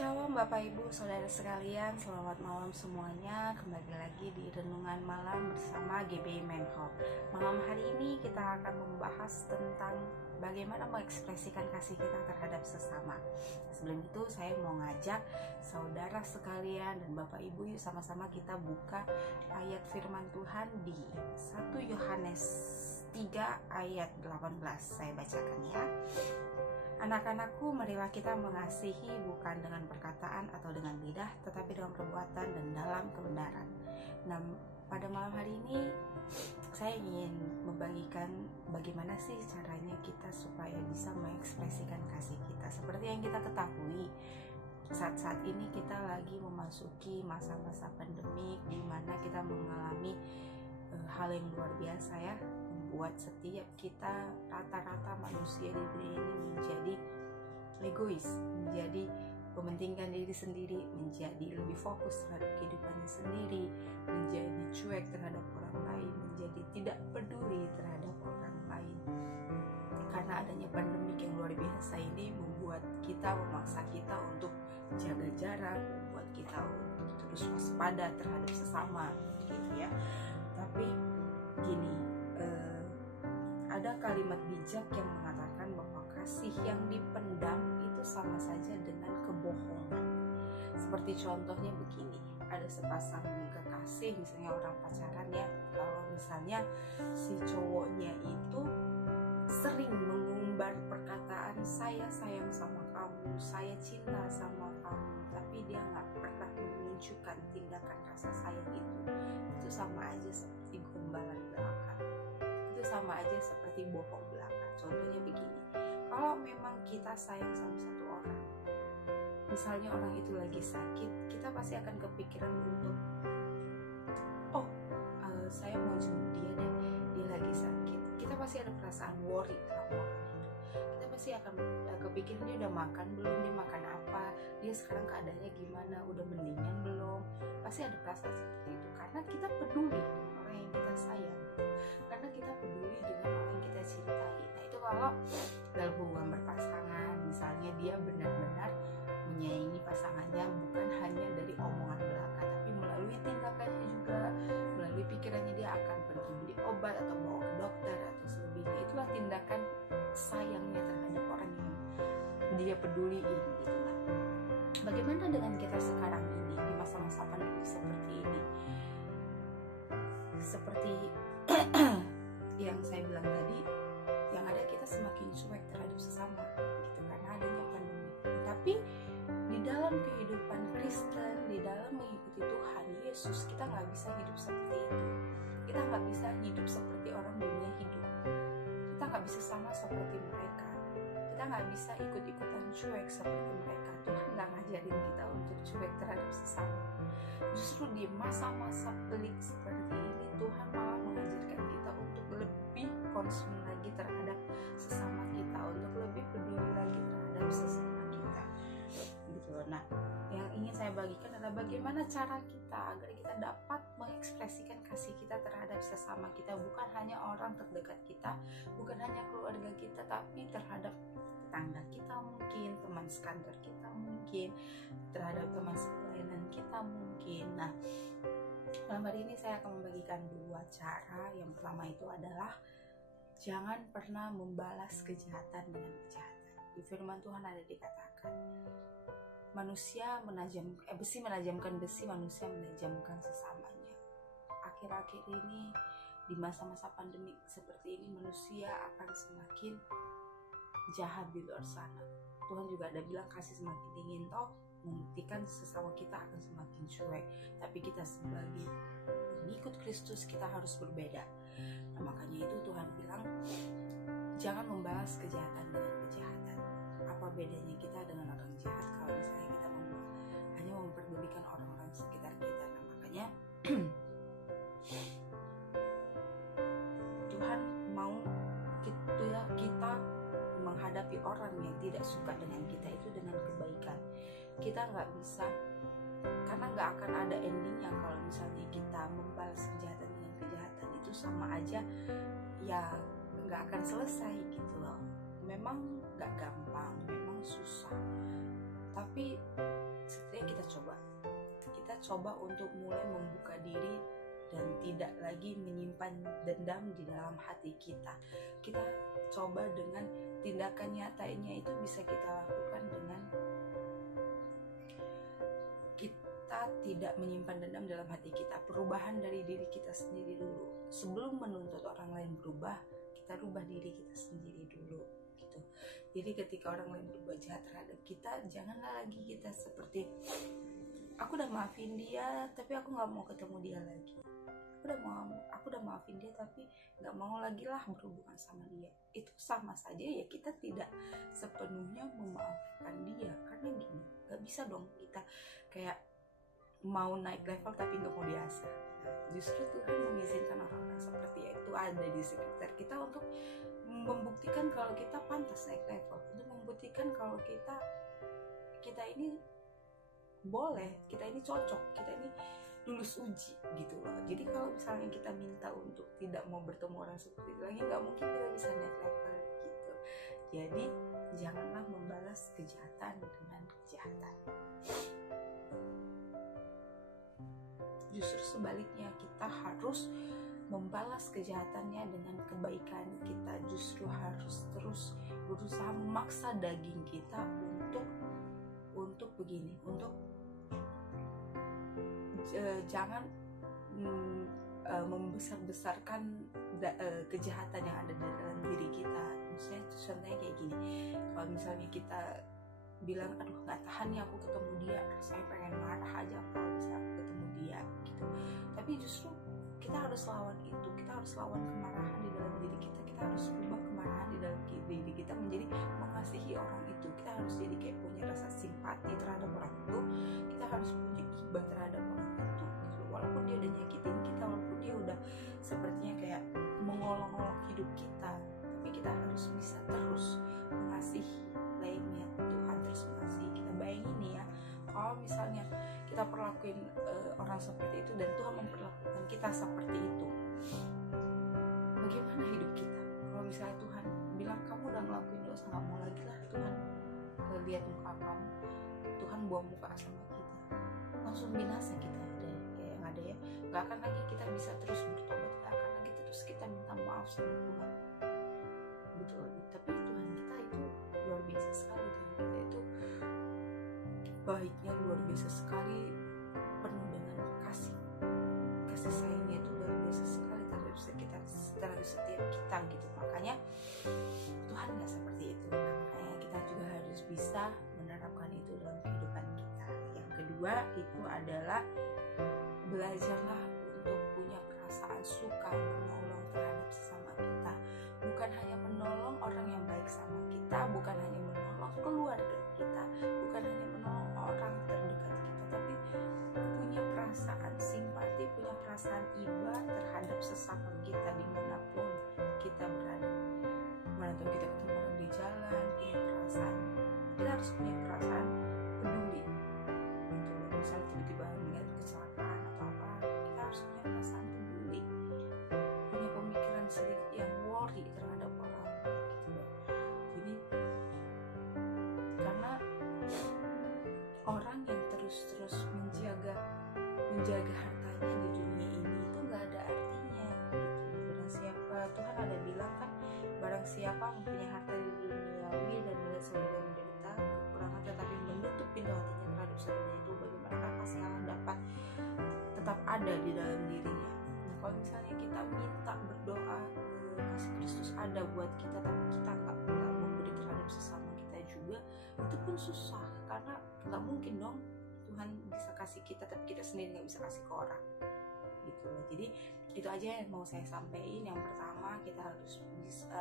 Shalom Bapak Ibu Saudara sekalian, selamat malam semuanya. Kembali lagi di Renungan Malam bersama GBI Menhop. Malam hari ini kita akan membahas tentang bagaimana mengekspresikan kasih kita terhadap sesama. Sebelum itu saya mau ngajak saudara sekalian dan Bapak Ibu, yuk sama-sama kita buka ayat firman Tuhan di 1 Yohanes 3 ayat 18. Saya bacakan ya. Anak-anakku, marilah kita mengasihi bukan dengan perkataan atau dengan lidah, tetapi dengan perbuatan dan dalam kebenaran. Nah, pada malam hari ini saya ingin membagikan bagaimana sih caranya kita supaya bisa mengekspresikan kasih kita. Seperti yang kita ketahui, saat-saat ini kita lagi memasuki masa-masa pandemik di mana kita mengalami hal yang luar biasa ya, membuat setiap kita, rata-rata manusia di dunia ini menjadi egois, menjadi mementingkan diri sendiri, menjadi lebih fokus terhadap kehidupannya sendiri, menjadi cuek terhadap orang lain, menjadi tidak peduli terhadap orang lain. Karena adanya pandemik yang luar biasa ini membuat kita, memaksa kita untuk jaga jarak, membuat kita untuk terus waspada terhadap sesama, gitu ya. Tapi gini, ada kalimat bijak yang mengatakan bahwa kasih yang dipendam itu sama saja dengan kebohongan. Seperti contohnya begini, ada sepasang kekasih, misalnya orang pacaran ya, kalau misalnya si cowoknya itu sering mengumbar perkataan saya sayang sama kamu, saya cinta sama kamu, tapi dia nggak pernah menunjukkan tindakan rasa sayang itu sama aja seperti gombalan belaka, itu sama aja seperti bohong belaka. Contohnya begini, kalau memang kita sayang sama satu orang, misalnya orang itu lagi sakit, kita pasti akan kepikiran untuk saya mau jenguk dia deh, dia lagi sakit. Kita pasti ada perasaan worry sama orang itu. Kita pasti akan kepikiran dia udah makan belum, dia makan apa, dia sekarang keadaannya gimana, udah mendingan belum. Pasti ada perasaan seperti itu karena kita peduli dengan orang yang kita sayang, karena kita peduli dengan orang yang kita cintai. Nah, itu kalau dalam hubungan berpasangan, misalnya dia benar-benar menyayangi pasangannya bukan hanya dari omongan belaka, tapi melalui tindakannya juga, melalui pikirannya dia akan pergi beli obat atau bawa ke dokter atau selebihnya. Itulah tindakan sayangnya terhadap orang yang dia peduliin gitu lah. Bagaimana dengan kita sekarang ini di masa-masa pandemi seperti ini? Seperti yang saya bilang tadi, yang ada kita semakin cuek terhadap sesama gitu karena adanya pandemi. Tapi di dalam kehidupan Kristen, di dalam mengikuti Tuhan Yesus, kita nggak bisa hidup seperti itu. Kita nggak bisa hidup seperti orang dunia hidup. Kita nggak bisa sama seperti mereka. Kita nggak bisa ikut-ikutan cuek seperti mereka. Tuhan nggak ngajarin kita untuk cuek terhadap sesama. Justru di masa-masa pelik seperti ini, Tuhan malah mengajarkan kita untuk lebih concern lagi terhadap sesama kita, untuk lebih peduli lagi terhadap sesama kita. Gitu. Nah, yang ingin saya bagikan adalah bagaimana cara kita agar kita dapat mengekspresikan kasih kita terhadap sesama kita, bukan hanya orang terdekat kita, bukan hanya keluarga kita, tapi terhadap tetangga kita mungkin, teman sekantor kita mungkin, terhadap teman sepelayanan kita mungkin. Nah, dalam hari ini saya akan membagikan dua cara. Yang pertama itu adalah jangan pernah membalas kejahatan dengan kejahatan. Di firman Tuhan ada dikatakan, besi menajamkan besi, manusia menajamkan sesamanya. Akhir-akhir ini di masa-masa pandemik seperti ini, manusia akan semakin jahat di luar sana. Tuhan juga ada bilang kasih semakin dingin, toh membuktikan sesama kita akan semakin cuek. Tapi kita sebagai pengikut Kristus, kita harus berbeda. Nah, makanya itu Tuhan bilang jangan membalas kejahatan dengan kejahatan. Apa bedanya kita dengan orang jahat kalau misalnya kita hanya memperdulikan orang-orang sekitar kita? Nah, makanya Tuhan mau kita menghadapi orang yang tidak suka dengan kita itu dengan kebaikan. Kita nggak bisa, karena nggak akan ada endingnya kalau misalnya kita membalas kejahatan dengan kejahatan. Itu sama aja ya nggak akan selesai gitu loh. Memang nggak gampang, memang susah. Tapi setidaknya kita coba untuk mulai membuka diri dan tidak lagi menyimpan dendam di dalam hati kita. Kita coba dengan tindakan nyatanya itu bisa kita lakukan dengan kita tidak menyimpan dendam dalam hati kita. Perubahan dari diri kita sendiri dulu. Sebelum menuntut orang lain berubah, kita rubah diri kita sendiri dulu gitu. Jadi ketika orang lain berubah jahat terhadap kita, janganlah lagi kita seperti aku udah maafin dia tapi aku nggak mau ketemu dia lagi. Aku udah maafin dia tapi nggak mau lagi lah berhubungan sama dia. Itu sama saja ya, kita tidak sepenuhnya memaafkan dia. Karena gini, nggak bisa dong kita kayak mau naik level tapi nggak mau diasah. Justru Tuhan mengizinkan orang-orang seperti itu ada di sekitar kita untuk membuktikan kalau kita pantas naik level, untuk membuktikan kalau kita ini boleh, kita ini cocok, kita ini lulus uji gitu loh. Jadi kalau misalnya kita minta untuk tidak mau bertemu orang seperti itu lagi, nggak mungkin kita bisa naik level gitu. Jadi janganlah membalas kejahatan dengan kejahatan. Justru sebaliknya, kita harus membalas kejahatannya dengan kebaikan. Kita justru harus terus berusaha memaksa daging kita untuk begini, untuk jangan membesar-besarkan kejahatan yang ada di dalam diri kita. Misalnya contohnya kayak gini, kalau misalnya kita bilang aduh nggak tahan ya aku ketemu dia, rasanya pengen marah aja kalau bisa ketemu dia gitu. Tapi justru kita harus lawan itu, kita harus lawan kemarahan di dalam diri kita. Kita harus ubah kemarahan di dalam diri kita menjadi mengasihi orang itu. Kita harus jadi kayak punya rasa simpati terhadap orang itu. Kita harus punya iba terhadap orang itu gitu. Walaupun dia udah nyakitin kita, walaupun dia udah sepertinya kayak mengolok-olok hidup kita, tapi kita harus bisa terus mengasihi lainnya. Tuhan terus mengasihi kita. Bayangin nih ya, kalau misalnya kita perlakuin orang seperti itu dan Tuhan memperlakukan kita seperti itu, bagaimana hidup kita? Kalau misalnya Tuhan bilang kamu udah ngelakuin dosa, nggak mau lagi lah Tuhan lihat muka kamu, Tuhan buang muka sama kita, langsung binasa kita yang ada ya. Nggak akan lagi kita bisa terus bertobat, nggak akan lagi terus kita minta maaf sama Tuhan. Betul, tapi Tuhan kita itu luar biasa sekali. Tuhan kita itu baiknya luar biasa sekali, penuh dengan kasih sayangnya itu luar biasa sekali terhadap setiap kita gitu. Makanya Tuhan nggak seperti itu. Makanya kita juga harus bisa menerapkan itu dalam kehidupan kita. Yang kedua itu adalah belajarlah untuk punya perasaan suka menolong terhadap sesama kita. Bukan hanya menolong orang yang baik sama kita, bukan hanya menolong keluarga kita, bukan hanya menolong orang terdekat kita, tapi punya perasaan simpati, punya perasaan iba terhadap sesama kita dimanapun kita berada. Dimanapun kita ketemu orang di jalan, punya perasaan. Kita harus punya perasaan peduli. Gitu loh. Misalnya tiba-tiba melihat kecelakaan atau apa, kita harus punya perasaan peduli. Punya pemikiran sedikit yang worry terhadap orang. Gitu loh. Jadi karena orang yang terus menjaga hartanya di dunia ini itu nggak ada artinya gitu. Barang siapa, Tuhan ada bilang kan, barang siapa mempunyai harta di duniawi dan melihat saudaranya menderita kekurangan tetapi menutup pintu hatinya terhadap saudaranya, itu bagaimana kasih Allah dapat tetap ada di dalam dirinya. Nah, kalau misalnya kita minta berdoa kasih Kristus ada buat kita tapi kita nggak memberi terhadap sesama kita juga, itu pun susah. Karena nggak mungkin dong Tuhan bisa kasih kita tapi kita sendiri nggak bisa kasih ke orang gitu loh. Jadi itu aja yang mau saya sampaikan. Yang pertama, kita harus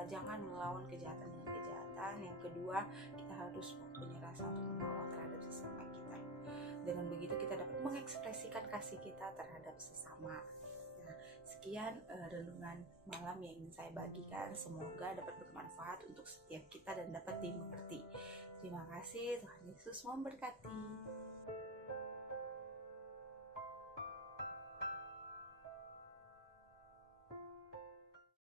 jangan melawan kejahatan dengan kejahatan. Yang kedua, kita harus punya rasa untuk menolong terhadap sesama kita. Dengan begitu kita dapat mengekspresikan kasih kita terhadap sesama. Nah, sekian renungan malam yang ingin saya bagikan. Semoga dapat bermanfaat untuk setiap kita dan dapat dimengerti. Terima kasih, Tuhan Yesus memberkati.